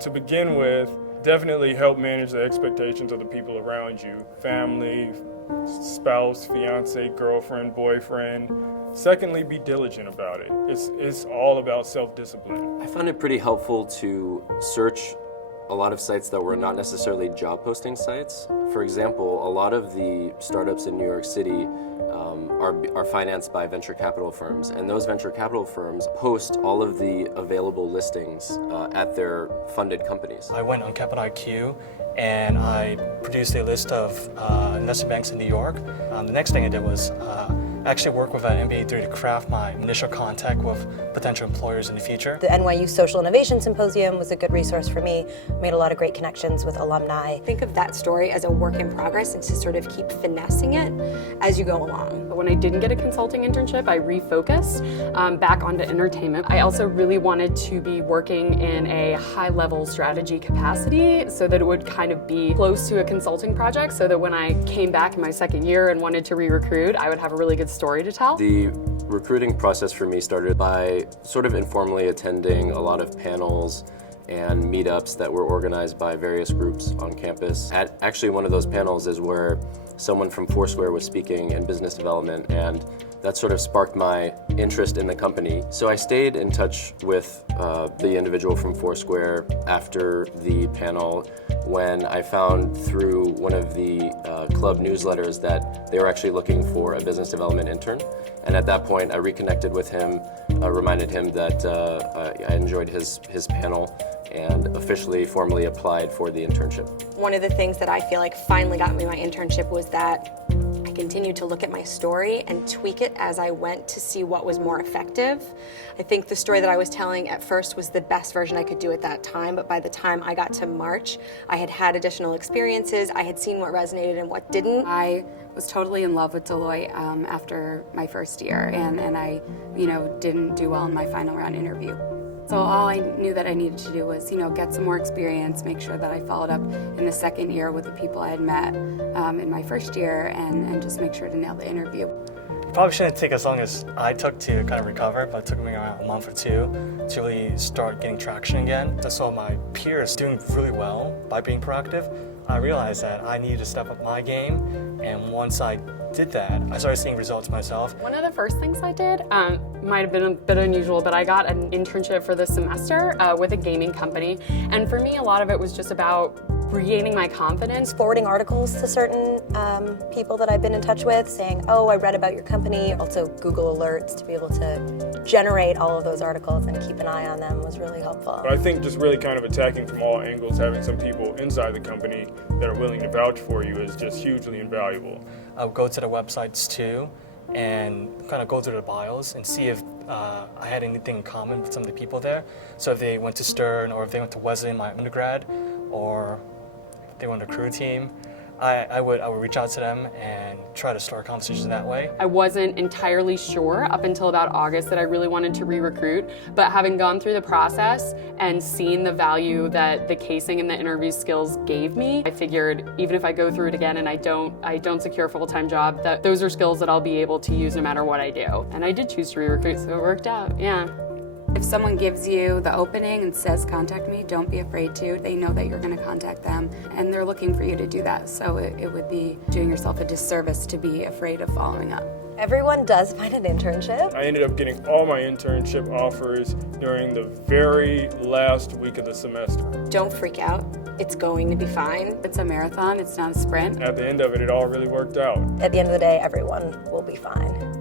To begin with, definitely help manage the expectations of the people around you. Family, spouse, fiance, girlfriend, boyfriend. Secondly, be diligent about it. It's all about self-discipline. I found it pretty helpful to search a lot of sites that were not necessarily job posting sites. For example, a lot of the startups in New York City are financed by venture capital firms, and those venture capital firms post all of the available listings at their funded companies. I went on Capital IQ and I produced a list of investment banks in New York. The next thing I did was actually work with an MBA to craft my initial contact with potential employers in the future. The NYU Social Innovation Symposium was a good resource for me. Made a lot of great connections with alumni. Think of that story as a work in progress and to sort of keep finessing it as you go along. When I didn't get a consulting internship, I refocused back onto entertainment. I also really wanted to be working in a high-level strategy capacity so that it would kind of be close to a consulting project so that when I came back in my second year and wanted to re-recruit, I would have a really good story to tell. The recruiting process for me started by sort of informally attending a lot of panels and meetups that were organized by various groups on campus. Actually, one of those panels is where someone from Foursquare was speaking in business development, and that sort of sparked my interest in the company. So I stayed in touch with the individual from Foursquare after the panel when I found through one of the club newsletters that they were actually looking for a business development intern. And at that point, I reconnected with him, reminded him that I enjoyed his panel, and officially formally applied for the internship. One of the things that I feel like finally got me my internship was that I continued to look at my story and tweak it as I went to see what was more effective. I think the story that I was telling at first was the best version I could do at that time, but by the time I got to March, I had had additional experiences, I had seen what resonated and what didn't. I was totally in love with Deloitte after my first year, and I didn't do well in my final round interview. So all I knew that I needed to do was, get some more experience, make sure that I followed up in the second year with the people I had met in my first year, and just make sure to nail the interview. It probably shouldn't take as long as I took to kind of recover, but it took me around a month or two to really start getting traction again. I saw my peers doing really well by being proactive. I realized that I needed to step up my game, and once I did that, I started seeing results myself. One of the first things I did might have been a bit unusual, but I got an internship for the semester with a gaming company. And for me, a lot of it was just about regaining my confidence. Forwarding articles to certain people that I've been in touch with, saying, oh, I read about your company. Also Google Alerts to be able to generate all of those articles and keep an eye on them was really helpful. But I think just really kind of attacking from all angles, having some people inside the company that are willing to vouch for you is just hugely invaluable. I would go to the websites too and kind of go through the bios and see if I had anything in common with some of the people there. So if they went to Stern or if they went to Wesley in my undergrad or if they went to crew team, I would reach out to them and try to start conversations that way. I wasn't entirely sure up until about August that I really wanted to re-recruit, but having gone through the process and seen the value that the casing and the interview skills gave me, I figured even if I go through it again and I don't secure a full-time job, that those are skills that I'll be able to use no matter what I do. And I did choose to re-recruit, so it worked out, yeah. If someone gives you the opening and says contact me, don't be afraid to. They know that you're going to contact them and they're looking for you to do that. So it would be doing yourself a disservice to be afraid of following up. Everyone does find an internship. I ended up getting all my internship offers during the very last week of the semester. Don't freak out. It's going to be fine. It's a marathon, it's not a sprint. At the end of it, it all really worked out. At the end of the day, everyone will be fine.